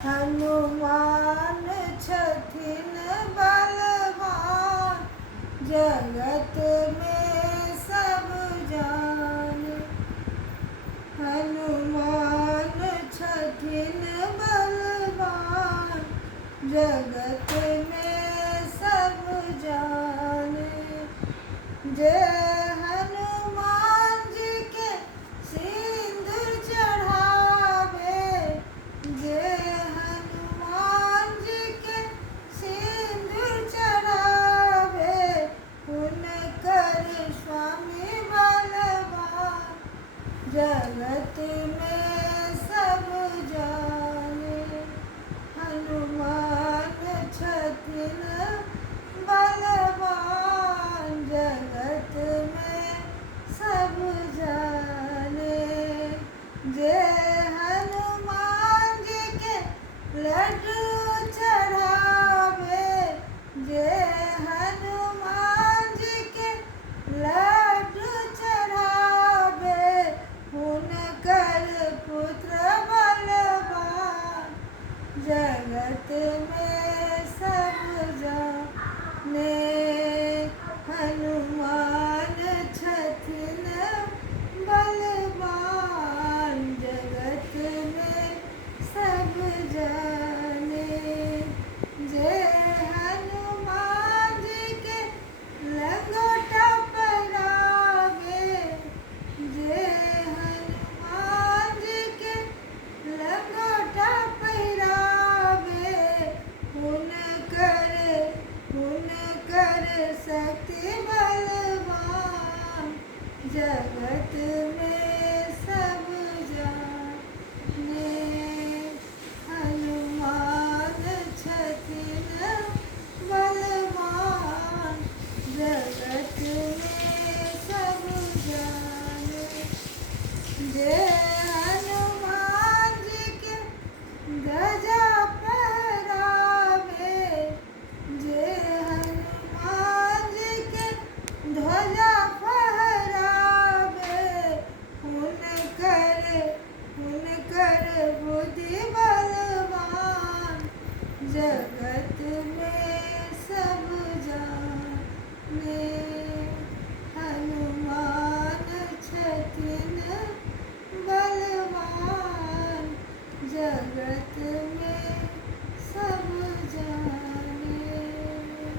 हनुमान छथिन बलवान, जगत में सब जाने। हनुमान छथिन बलवान, जगत में सब जाने। जय हनुमान जी के सिंदूर चढ़ावे, जय हनुमान जी के सिंदूर चढ़ावे। उनकर स्वामी बलवान, जगत में सब जाने। हनुमान छथिन बलवान, जगत में सब जाने। जय हनुमान जी के लड्डू चढ़ावे, जय हनुमान जी के लड्डू चढ़ावे। उनकर पुत्र बलवान, जगत में सब जाने। हनुमान छथिन बलवान, जगत में सब जाने।